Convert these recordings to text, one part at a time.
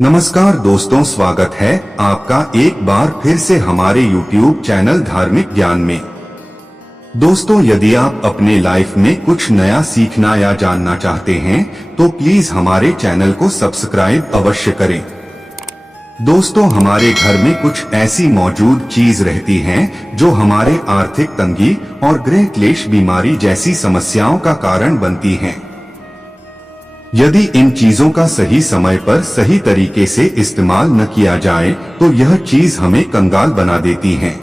नमस्कार दोस्तों, स्वागत है आपका एक बार फिर से हमारे YouTube चैनल धार्मिक ज्ञान में। दोस्तों, यदि आप अपने लाइफ में कुछ नया सीखना या जानना चाहते हैं तो प्लीज हमारे चैनल को सब्सक्राइब अवश्य करें। दोस्तों, हमारे घर में कुछ ऐसी मौजूद चीज रहती हैं जो हमारे आर्थिक तंगी और गृह क्लेश बीमारी जैसी समस्याओं का कारण बनती हैं। यदि इन चीजों का सही समय पर सही तरीके से इस्तेमाल न किया जाए तो यह चीज हमें कंगाल बना देती हैं।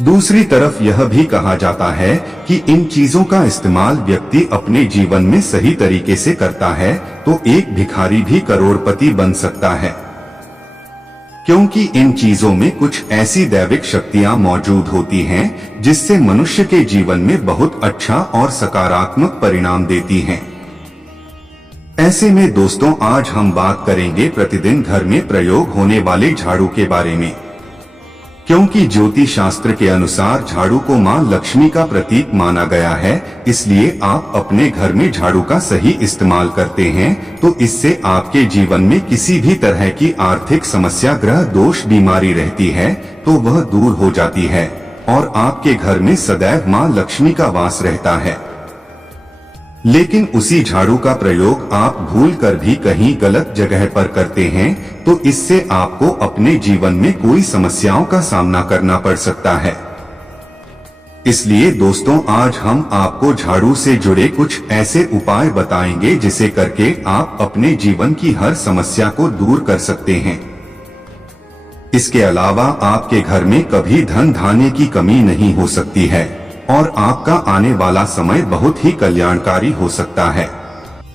दूसरी तरफ यह भी कहा जाता है कि इन चीजों का इस्तेमाल व्यक्ति अपने जीवन में सही तरीके से करता है तो एक भिखारी भी करोड़पति बन सकता है, क्योंकि इन चीजों में कुछ ऐसी दैविक शक्तियां मौजूद होती हैं जिससे मनुष्य के जीवन में बहुत अच्छा और सकारात्मक परिणाम देती हैं। ऐसे में दोस्तों, आज हम बात करेंगे प्रतिदिन घर में प्रयोग होने वाले झाड़ू के बारे में, क्योंकि ज्योतिष शास्त्र के अनुसार झाड़ू को मां लक्ष्मी का प्रतीक माना गया है। इसलिए आप अपने घर में झाड़ू का सही इस्तेमाल करते हैं तो इससे आपके जीवन में किसी भी तरह की आर्थिक समस्या, ग्रह दोष, बीमारी रहती है तो वह दूर हो जाती है और आपके घर में सदैव मां लक्ष्मी का वास रहता है। लेकिन उसी झाड़ू का प्रयोग आप भूल कर भी कहीं गलत जगह पर करते हैं तो इससे आपको अपने जीवन में कोई समस्याओं का सामना करना पड़ सकता है। इसलिए दोस्तों, आज हम आपको झाड़ू से जुड़े कुछ ऐसे उपाय बताएंगे जिसे करके आप अपने जीवन की हर समस्या को दूर कर सकते हैं। इसके अलावा आपके घर में कभी धन धान्य की कमी नहीं हो सकती है और आपका आने वाला समय बहुत ही कल्याणकारी हो सकता है।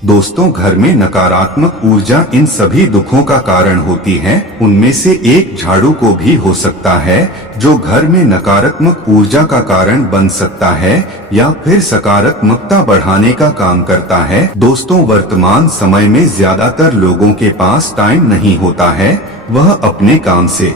दोस्तों, घर में नकारात्मक ऊर्जा इन सभी दुखों का कारण होती है। उनमें से एक झाड़ू को भी हो सकता है जो घर में नकारात्मक ऊर्जा का कारण बन सकता है या फिर सकारात्मकता बढ़ाने का काम करता है। दोस्तों, वर्तमान समय में ज्यादातर लोगों के पास टाइम नहीं होता है, वह अपने काम से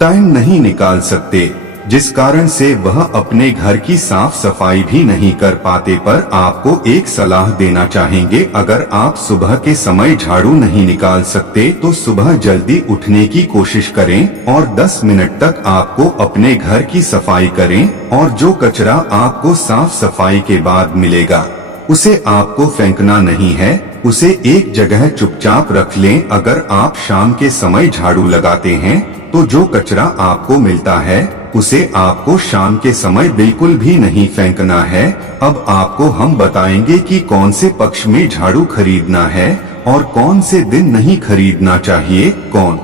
टाइम नहीं निकाल सकते, जिस कारण से वह अपने घर की साफ सफाई भी नहीं कर पाते। पर आपको एक सलाह देना चाहेंगे, अगर आप सुबह के समय झाड़ू नहीं निकाल सकते तो सुबह जल्दी उठने की कोशिश करें और 10 मिनट तक आपको अपने घर की सफाई करें और जो कचरा आपको साफ सफाई के बाद मिलेगा उसे आपको फेंकना नहीं है, उसे एक जगह चुपचाप रख लें। अगर आप शाम के समय झाड़ू लगाते हैं तो जो कचरा आपको मिलता है उसे आपको शाम के समय बिल्कुल भी नहीं फेंकना है। अब आपको हम बताएंगे कि कौन से पक्ष में झाड़ू खरीदना है और कौन से दिन नहीं खरीदना चाहिए, कौन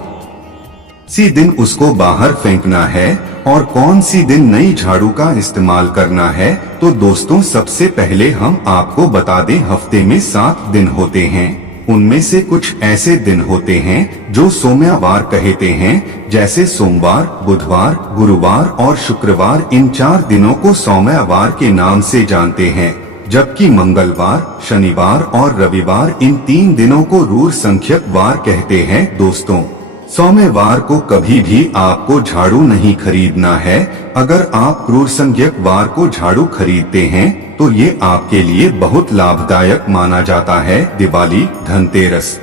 सी दिन उसको बाहर फेंकना है और कौन सी दिन नई झाड़ू का इस्तेमाल करना है। तो दोस्तों, सबसे पहले हम आपको बता दें, हफ्ते में 7 दिन होते हैं। उनमें से कुछ ऐसे दिन होते हैं जो सोमवार कहते हैं, जैसे सोमवार, बुधवार, गुरुवार और शुक्रवार। इन 4 दिनों को सोमवार के नाम से जानते हैं, जबकि मंगलवार, शनिवार और रविवार, इन 3 दिनों को रूढ़ संख्यक वार कहते हैं। दोस्तों, सोमवार को कभी भी आपको झाड़ू नहीं खरीदना है। अगर आप क्रूर संज्ञक वार को झाड़ू खरीदते हैं तो ये आपके लिए बहुत लाभदायक माना जाता है। दिवाली, धनतेरस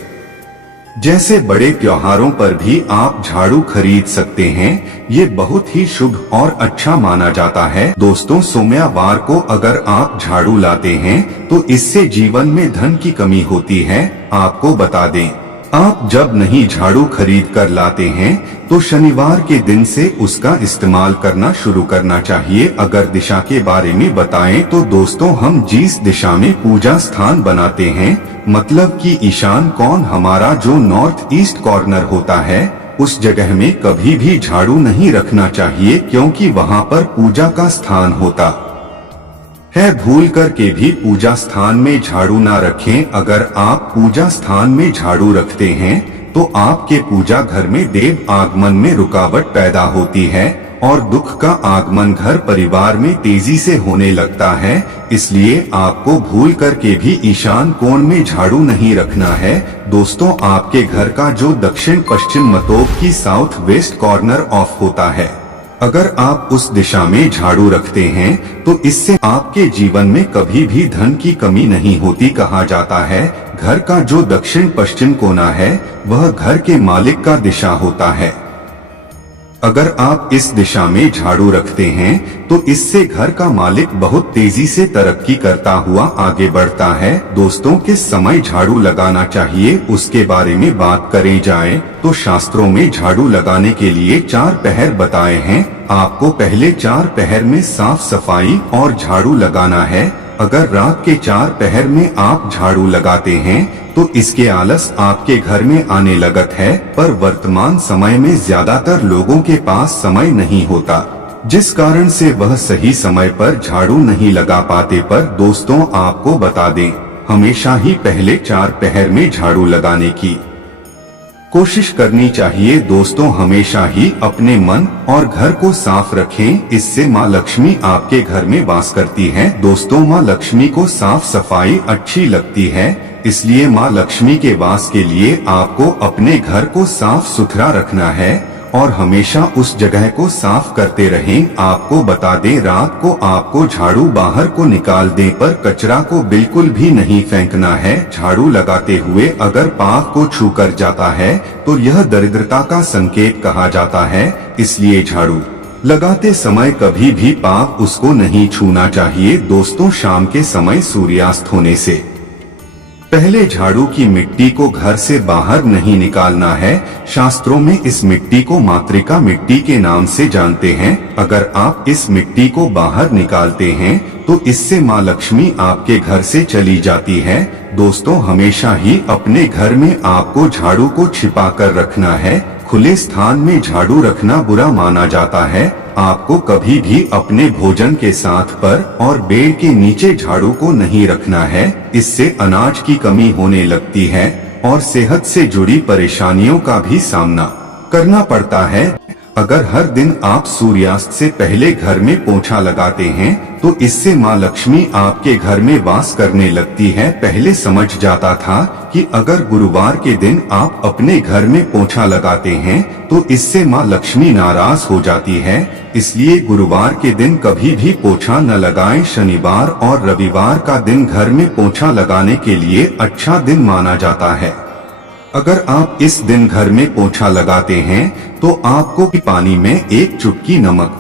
जैसे बड़े त्योहारों पर भी आप झाड़ू खरीद सकते हैं, ये बहुत ही शुभ और अच्छा माना जाता है। दोस्तों, सोमवार को अगर आप झाड़ू लाते हैं तो इससे जीवन में धन की कमी होती है। आपको बता दें, आप जब नहीं झाड़ू खरीद कर लाते हैं तो शनिवार के दिन से उसका इस्तेमाल करना शुरू करना चाहिए। अगर दिशा के बारे में बताएं तो दोस्तों, हम जिस दिशा में पूजा स्थान बनाते हैं, मतलब कि ईशान कोण हमारा जो नॉर्थ ईस्ट कॉर्नर होता है, उस जगह में कभी भी झाड़ू नहीं रखना चाहिए, क्योंकि वहां पर पूजा का स्थान होता है। भूल करके भी पूजा स्थान में झाड़ू ना रखें। अगर आप पूजा स्थान में झाड़ू रखते हैं तो आपके पूजा घर में देव आगमन में रुकावट पैदा होती है और दुख का आगमन घर परिवार में तेजी से होने लगता है। इसलिए आपको भूल करके भी ईशान कोण में झाड़ू नहीं रखना है। दोस्तों, आपके घर का जो दक्षिण पश्चिम मतलब की साउथ वेस्ट कॉर्नर ऑफ होता है, अगर आप उस दिशा में झाड़ू रखते हैं तो इससे आपके जीवन में कभी भी धन की कमी नहीं होती। कहा जाता है, घर का जो दक्षिण पश्चिम कोना है वह घर के मालिक का दिशा होता है। अगर आप इस दिशा में झाड़ू रखते हैं तो इससे घर का मालिक बहुत तेजी से तरक्की करता हुआ आगे बढ़ता है। दोस्तों, किस समय झाड़ू लगाना चाहिए उसके बारे में बात करें जाए तो शास्त्रों में झाड़ू लगाने के लिए 4 पहर बताए हैं। आपको पहले 4 पहर में साफ सफाई और झाड़ू लगाना है। अगर रात के 4 पहर में आप झाड़ू लगाते हैं तो इसके आलस आपके घर में आने लगत है, पर वर्तमान समय में ज्यादातर लोगों के पास समय नहीं होता, जिस कारण से वह सही समय पर झाड़ू नहीं लगा पाते। पर दोस्तों, आपको बता दें, हमेशा ही पहले 4 पहर में झाड़ू लगाने की कोशिश करनी चाहिए। दोस्तों, हमेशा ही अपने मन और घर को साफ रखें, इससे माँ लक्ष्मी आपके घर में वास करती है। दोस्तों, माँ लक्ष्मी को साफ सफाई अच्छी लगती है, इसलिए माँ लक्ष्मी के वास के लिए आपको अपने घर को साफ सुथरा रखना है और हमेशा उस जगह को साफ करते रहें। आपको बता दें, रात को आपको झाड़ू बाहर को निकाल दें, पर कचरा को बिल्कुल भी नहीं फेंकना है। झाड़ू लगाते हुए अगर पाँव को छू कर जाता है तो यह दरिद्रता का संकेत कहा जाता है, इसलिए झाड़ू लगाते समय कभी भी पाँव उसको नहीं छूना चाहिए। दोस्तों, शाम के समय सूर्यास्त होने से पहले झाड़ू की मिट्टी को घर से बाहर नहीं निकालना है। शास्त्रों में इस मिट्टी को मातृका मिट्टी के नाम से जानते हैं। अगर आप इस मिट्टी को बाहर निकालते हैं तो इससे माँ लक्ष्मी आपके घर से चली जाती है। दोस्तों, हमेशा ही अपने घर में आपको झाड़ू को छिपा कर रखना है। खुले स्थान में झाड़ू रखना बुरा माना जाता है। आपको कभी भी अपने भोजन के साथ पर और बेड के नीचे झाड़ू को नहीं रखना है, इससे अनाज की कमी होने लगती है और सेहत से जुड़ी परेशानियों का भी सामना करना पड़ता है। अगर हर दिन आप सूर्यास्त से पहले घर में पोछा लगाते हैं तो इससे माँ लक्ष्मी आपके घर में वास करने लगती है। पहले समझ जाता था कि अगर गुरुवार के दिन आप अपने घर में पोछा लगाते हैं तो इससे माँ लक्ष्मी नाराज हो जाती है, इसलिए गुरुवार के दिन कभी भी पोछा न लगाएं। शनिवार और रविवार का दिन घर में पोछा लगाने के लिए अच्छा दिन माना जाता है। अगर आप इस दिन घर में पोछा लगाते हैं तो आपको पानी में 1 चुटकी नमक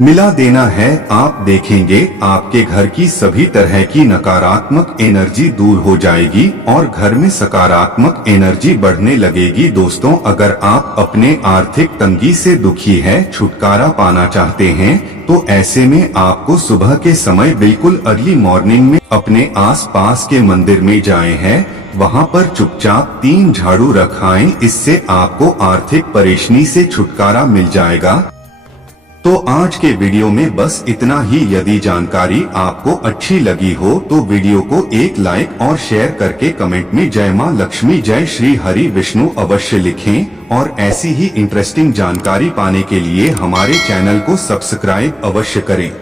मिला देना है। आप देखेंगे आपके घर की सभी तरह की नकारात्मक एनर्जी दूर हो जाएगी और घर में सकारात्मक एनर्जी बढ़ने लगेगी। दोस्तों, अगर आप अपने आर्थिक तंगी से दुखी है, छुटकारा पाना चाहते हैं तो ऐसे में आपको सुबह के समय बिल्कुल अर्ली मॉर्निंग में अपने आसपास के मंदिर में जाएं हैं, वहां पर चुपचाप 3 झाड़ू रखाएं, इससे आपको आर्थिक परेशानी से छुटकारा मिल जाएगा। तो आज के वीडियो में बस इतना ही। यदि जानकारी आपको अच्छी लगी हो तो वीडियो को एक लाइक और शेयर करके कमेंट में जय मां लक्ष्मी जय श्री हरि विष्णु अवश्य लिखें और ऐसी ही इंटरेस्टिंग जानकारी पाने के लिए हमारे चैनल को सब्सक्राइब अवश्य करें।